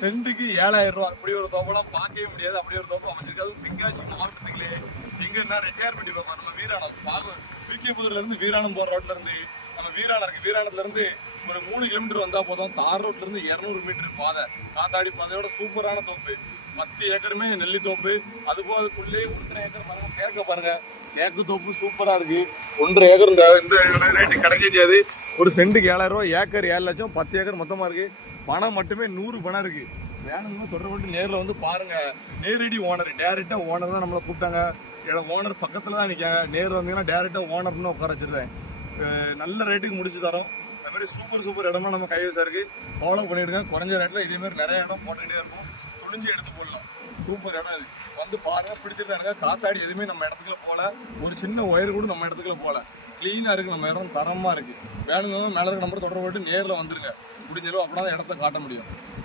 சென்ட்டுக்கு 7,000 ரூபா. அப்படி ஒரு தோப்பெல்லாம் பார்க்கவே முடியாது. அப்படி ஒரு தோப்பு அமைஞ்சிருக்கு. அதுவும் தென்காசி மாவட்டத்துக்குள்ளே எங்கன்னா ரிட்டையர்மெண்ட் பார்ப்போம். நம்ம வீராணம் விகேபுதூர்ல இருந்து வீராணம் போற ரோட்ல இருந்து நம்ம வீராணம் இருக்கு. வீராணத்துல இருந்து ஒரு 3 கிலோமீட்டர் வந்தா போதும். தார் ரோட்ல இருந்து 200 மீட்டர் பாதை, காத்தாடி பாதையோட சூப்பரான தோப்பு. 10 ஏக்கருமே நெல்லி தோப்பு. அதுபோக அதுக்குள்ளே 1.5 ஏக்கர் பாருங்க, கேட்க பாருங்க, கேக்கு தோப்பு சூப்பரா இருக்கு. 1.5 ஏக்கர் இந்த ரேட்டு கிடைக்க முடியாது. ஒரு சென்ட்டுக்கு 7,000 ரூபா, ஏக்கர் 7 லட்சம், 10 ஏக்கர் மொத்தமா இருக்கு. பணம் மட்டுமே 100 பணம் இருக்கு. வேணுங்க தொடர்பு நேரில் வந்து பாருங்க. நேரடி ஓனர், டேரெக்டா ஓனர் தான் நம்மளை கூப்பிட்டாங்க. ஓனர் பக்கத்துல தான் நிற்காங்க. நேரில் வந்தீங்கன்னா டேரெக்டா ஓனர்னு உட்கார வச்சிருந்தேன். நல்ல ரேட்டுக்கு முடிச்சு தரோம். இந்த மாதிரி சூப்பர் இடமா நம்ம கைவசம் இருக்கு. ஃபாலோ பண்ணிடுங்க. குறைஞ்ச ரேட்டில் இதே மாதிரி நிறைய இடம் போட்டுக்கிட்டே இருக்கும். துணிஞ்சு எடுத்து போடலாம். சூப்பர் இடம் இது. வந்து பாருங்க, பிடிச்சிருந்தாங்க. காத்தாடி எதுவுமே நம்ம இடத்துக்குள்ள போல, ஒரு சின்ன ஒயர் கூட நம்ம இடத்துக்குள்ள போல. கிளீனா இருக்கு. நம்ம இடம் தரமா இருக்கு. வேணுங்க மேல இருக்க நம்பர் தொடர்பு போட்டு நேரில் வந்துருங்க. முடிஞ்சளவு அப்படின்னா இடத்த காட்ட முடியும்.